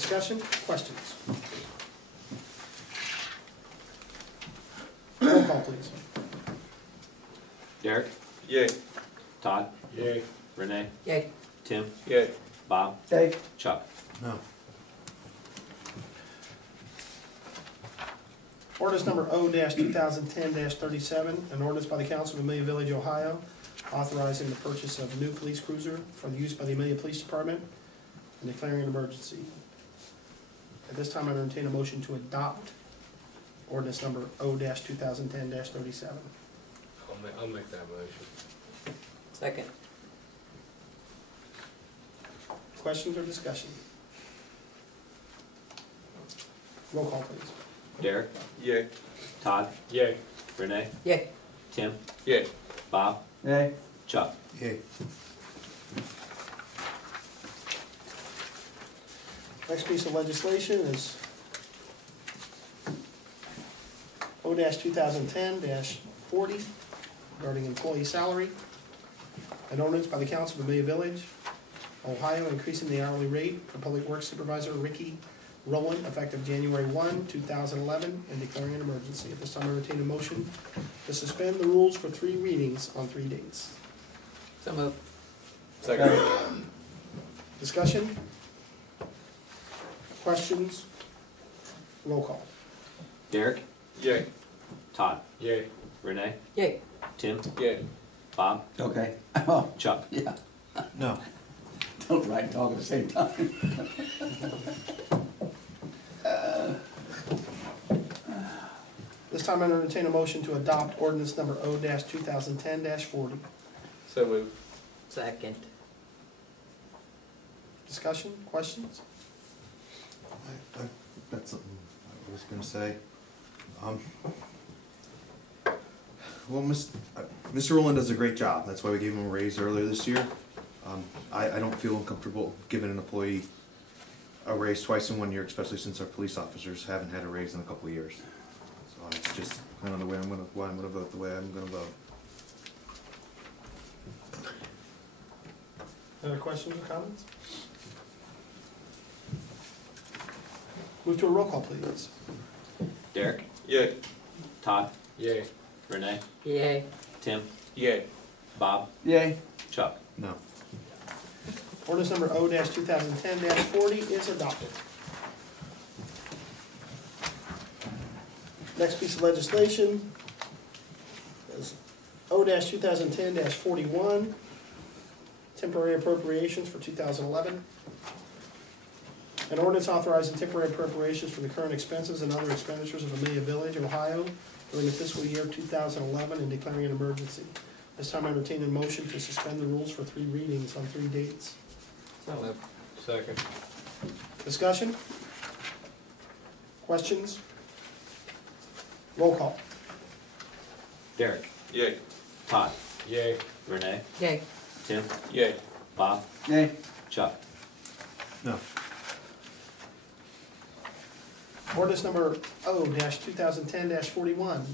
Discussion? Questions? Roll call, please. Derek? Yay. Todd? Yay. Renee? Yay. Tim? Yay. Bob? Yay. Chuck? No. Ordinance number O-2010-37, an ordinance by the Council of Amelia Village, Ohio, authorizing the purchase of a new police cruiser for the use by the Amelia Police Department and declaring an emergency. At this time, I entertain a motion to adopt ordinance number O-2010-37. I'll make that motion. Second. Questions or discussion? Roll call, please. Derek? Yay. Todd? Yay. Renee? Yay. Tim? Yay. Bob? Yay. Chuck? Yay. Next piece of legislation is O-2010-40 regarding employee salary. An ordinance by the Council of Amelia Village, Ohio, increasing the hourly rate for Public Works Supervisor Ricky Rowland effective January 1, 2011, and declaring an emergency. At this time, I entertain a motion to suspend the rules for 3 readings on 3 dates. So moved. Second. Discussion? Questions? Roll call. Derek? Yay. Todd? Yay. Renee? Yay. Tim? Yay. Bob? Okay. Oh, Chuck? yeah. No. Don't write and talk at the same time. This time I entertain a motion to adopt ordinance number O-2010-40. So moved. Second. Discussion, questions? That's something I was gonna say. Well, Mr. Rowland does a great job. That's why we gave him a raise earlier this year. I don't feel uncomfortable giving an employee a raise twice in 1 year, especially since our police officers haven't had a raise in a couple of years. So it's just kind of the way why I'm gonna vote the way I'm gonna vote. Other questions or comments? Move to a roll call, please. Derek? Yay. Todd? Yay. Renee? Yay. Tim? Yay. Bob? Yay. Chuck? No. Ordinance number O-2010-40 is adopted. Next piece of legislation is O-2010-41, temporary appropriations for 2011. An ordinance authorizing temporary appropriations for the current expenses and other expenditures of Amelia Village, Ohio, during the fiscal year 2011 and declaring an emergency. This time I entertain a motion to suspend the rules for 3 readings on 3 dates. So moved. Second. Discussion? Questions? Roll call. Derek? Yay. Todd? Yay. Renee? Yay. Tim? Yay. Bob? Yay. Chuck? No. Ordinance number O-2010-41.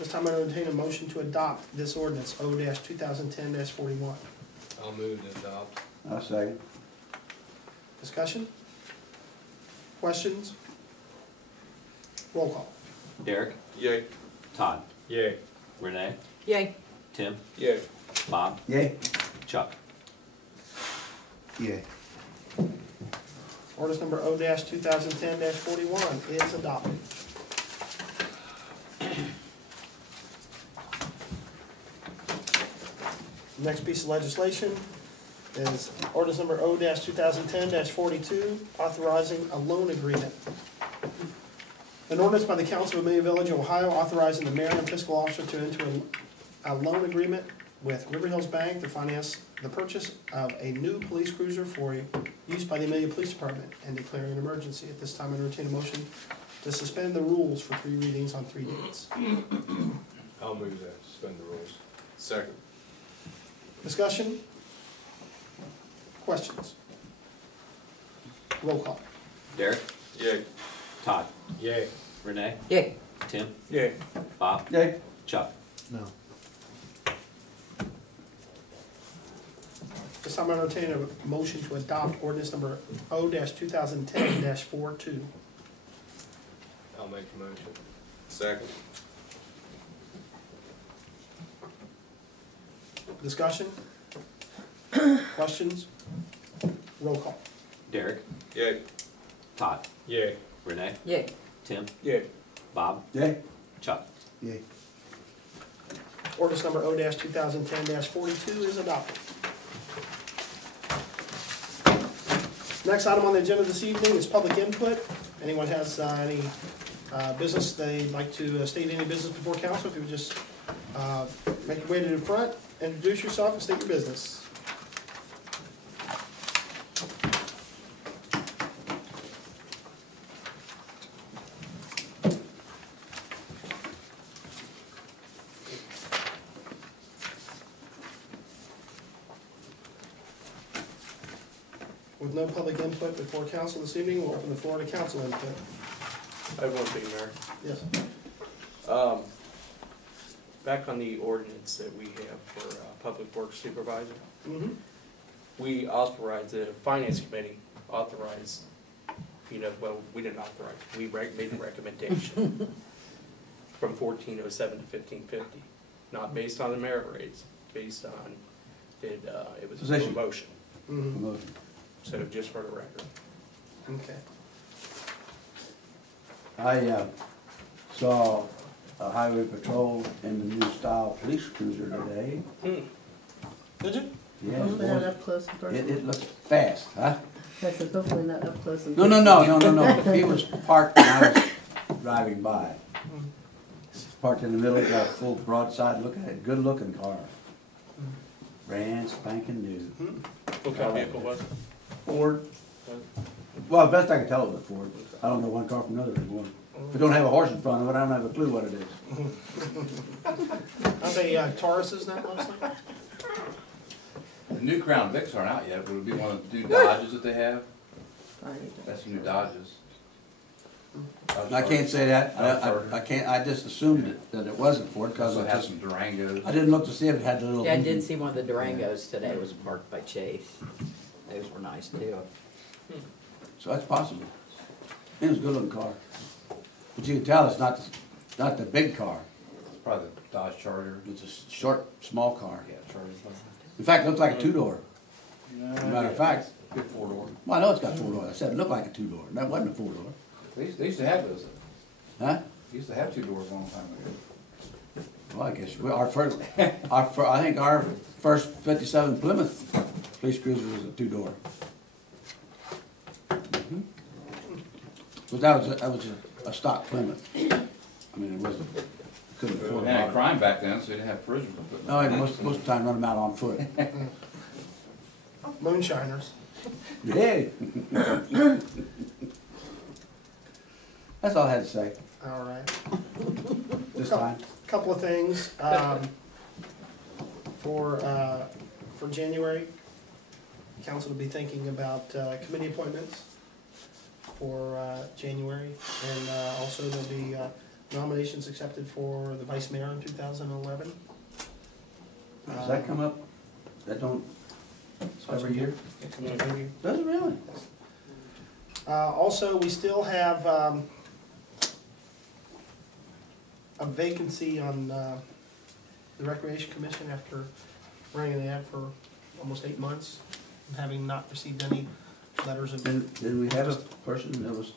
This time I entertain a motion to adopt this ordinance, O-2010-41. I'll move to adopt. I'll second. Discussion? Questions? Roll call. Derek? Yay. Todd? Yay. Renee? Yay. Tim? Yay. Bob? Yay. Chuck? Yay. Ordinance number O-2010-41 is adopted. Next piece of legislation is ordinance number O-2010-42, authorizing a loan agreement. An ordinance by the Council of Amelia Village, Ohio, authorizing the mayor and fiscal officer to enter a loan agreement with River Hills Bank to finance the purchase of a new police cruiser for use by the Amelia Police Department and declaring an emergency. At this time, I entertain a motion to suspend the rules for 3 readings on 3 dates. I'll move that. Suspend the rules. Second. Discussion? Questions? Roll call. Derek? Yay. Todd? Yay. Renee? Yay. Tim? Yay. Bob? Yay. Chuck? No. This time I entertain a motion to adopt ordinance number O-2010-42. I'll make the motion. Second. Discussion? Questions? Roll call. Derek, Yay. Todd, Yay. Renee, Yay. Tim, Yay. Bob, Yay? Chuck. Yay. Ordinance number O-2010-42 is adopted. Next item on the agenda this evening is public input. Anyone has any business they'd like to state, any business before council, if you would just make your way to the front, introduce yourself, and state your business. With no public input before council this evening, we'll open the floor to council input. I have one thing, Mayor. Yes. Back on the ordinance that we have for Public Works Supervisor, Mm-hmm. we authorized, the Finance Committee authorized, well, we didn't authorize, we made a recommendation from 1407 to 1550, not based on the merit rates, based on, it was a Position. promotion, Mm-hmm. Motion. so just for the record. Okay. I saw a highway patrol in the new style police cruiser today. Did you? Yeah, Hopefully not boy, up close and personal. it looks fast, huh? I said hopefully not up close and No, no, no, no, no, no. He was parked when I was driving by. Parked in the middle, got a full broadside look at it, good looking car. Brand spanking new. What kind of vehicle was it? Ford. Well, best I can tell it was a Ford. I don't know one car from another anymore. If it don't have a horse in front of it, I don't have a clue what it is. Are they Tauruses now mostly? The new Crown Vics aren't out yet, but it would be one of the new Dodges that they have. Fine. That's the new Dodges. I can't say that. I can't, I just assumed that it wasn't Ford because Also I has just, some Durangos. I didn't look to see if it had the little. Yeah, I did see one of the Durangos today was parked by Chase. Those were nice too. So that's possible. It was a good looking car. But you can tell it's not the big car. It's probably the Dodge Charger. It's a short, small car. Yeah, Charger. In fact, it looks like a two-door. Matter of fact, Good four-door. well, I know it's got four doors. I said it looked like a two-door. That wasn't a four-door. They used to have those. Huh? They used to have two doors a long time ago. Well, I guess, our first, I think our first 57 Plymouth police cruiser was a two-door. But that was a stock Plymouth. I mean, it wasn't, couldn't They afford had it. crime back then, so they didn't have prison equipment. No, most of the time run them out on foot. Moonshiners. Yeah. That's all I had to say All right. this time. Couple of things. For January, council will be thinking about committee appointments for January. And also there'll be nominations accepted for the vice mayor in 2011. Does that come up? That don't, every year? It comes up every year. Does it really? Also, we still have a vacancy on the Recreation Commission after running an ad for almost 8 months, and having not received any letters of. Did we have a person that was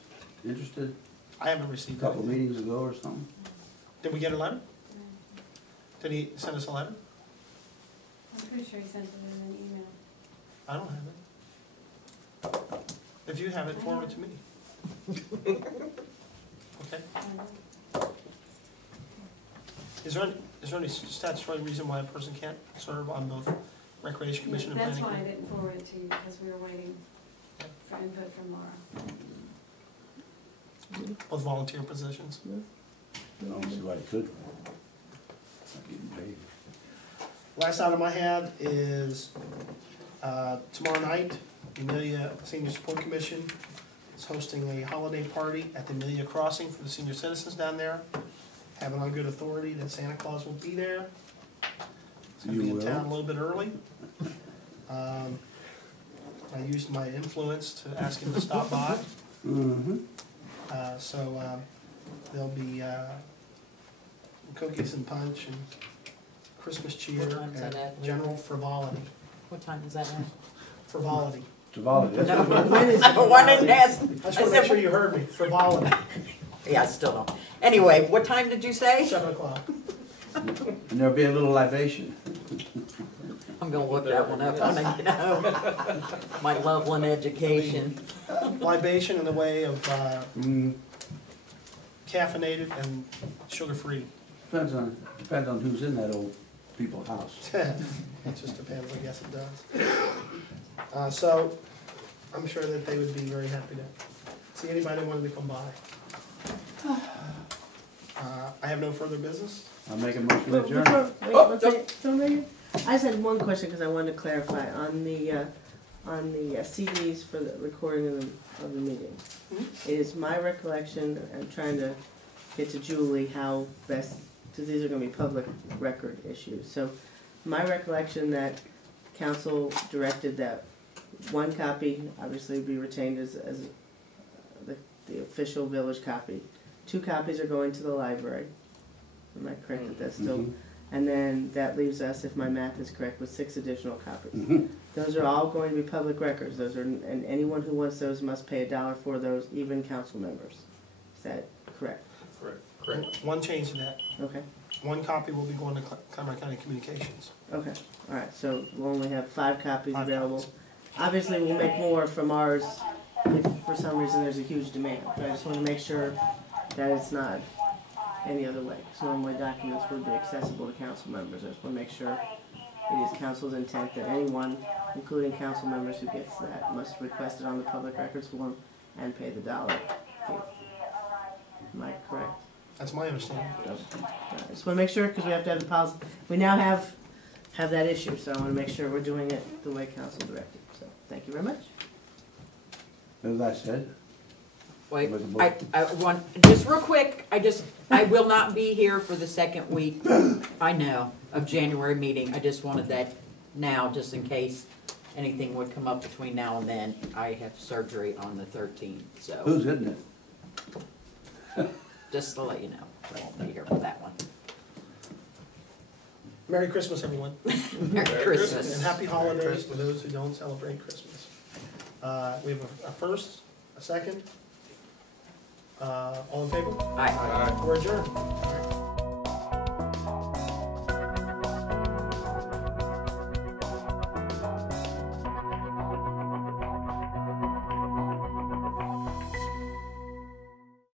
interested I haven't a received couple anything. meetings ago or something? Did we get a letter? Did he send us a letter? I'm pretty sure he sent it in an email. I don't have it. If you have it, forward it to me. Okay. I don't know. Is there any statutory reason why a person can't serve on both Recreation Commission and That's Planning? why I didn't forward it to you, because we were waiting for input from Laura. Both volunteer positions. I don't see why they could. Not getting paid. Last item I have is, tomorrow night, Amelia Senior Support Commission is hosting a holiday party at the Amelia Crossing for the senior citizens down there. Having on good authority that Santa Claus will be there. It's gonna be You in will? town a little bit early. I used my influence to ask him to stop by. Mm-hmm. So there'll be cookies and punch and Christmas cheer What time's that and at? general frivolity. What time is that at? Frivolity. Javali, No, that's When is it? one didn't ask. I just want to make sure you heard me. Frivolity. Yeah, I still don't. Anyway, what time did you say? 7 o'clock. and there'll be a little libation. I'm gonna look that one up when I get home. My Loveland education. Libation in the way of Mm, caffeinated and sugar-free. depends on who's in that old people's house. It just depends, I guess it does. So, I'm sure that they would be very happy to see anybody that wanted to come by. I have no further business. I'll make a motion to Well, adjourn. wait, one second. Phil, maybe? I just had one question, because I wanted to clarify, on the CDs for the recording of the meeting. Mhm. It is my recollection, I'm trying to get to Julie how best, because these are gonna be public record issues. So, my recollection that council directed that one copy obviously be retained as the official village copy. 2 copies are going to the library. Am I correct that that's still? Mhm. And then that leaves us, if my math is correct, with 6 additional copies. Mhm. Those are all going to be public records. Those are, and anyone who wants those must pay $1 for those, even council members. Is that correct? Correct. One change to that. Okay, One copy will be going to Cameron County Communications. okay, all right, so we'll only have 5 copies 5 available. copies. Obviously, we'll make more from ours if for some reason there's a huge demand, but I just wanna make sure that it's not any other way. So normally documents would be accessible to council members. I just wanna make sure it is council's intent that anyone, including council members who gets that, must request it on the public records form and pay the $1 fee. Am I correct? That's my understanding. I just wanna make sure, because we have to have the policy, we now have that issue, so I wanna make sure we're doing it the way council directed, so, thank you very much. As I said, Wait, Make a motion. I want, just real quick, I will not be here for the second week, I know, of January meeting. I just wanted that now, just in case anything would come up between now and then. I have surgery on the 13th, so, who's in it? just to let you know, I won't be here for that one. Merry Christmas, everyone. Merry Christmas. And happy holidays to those who don't celebrate Christmas. We have a first, a second. All in favor? Aye. We're adjourned.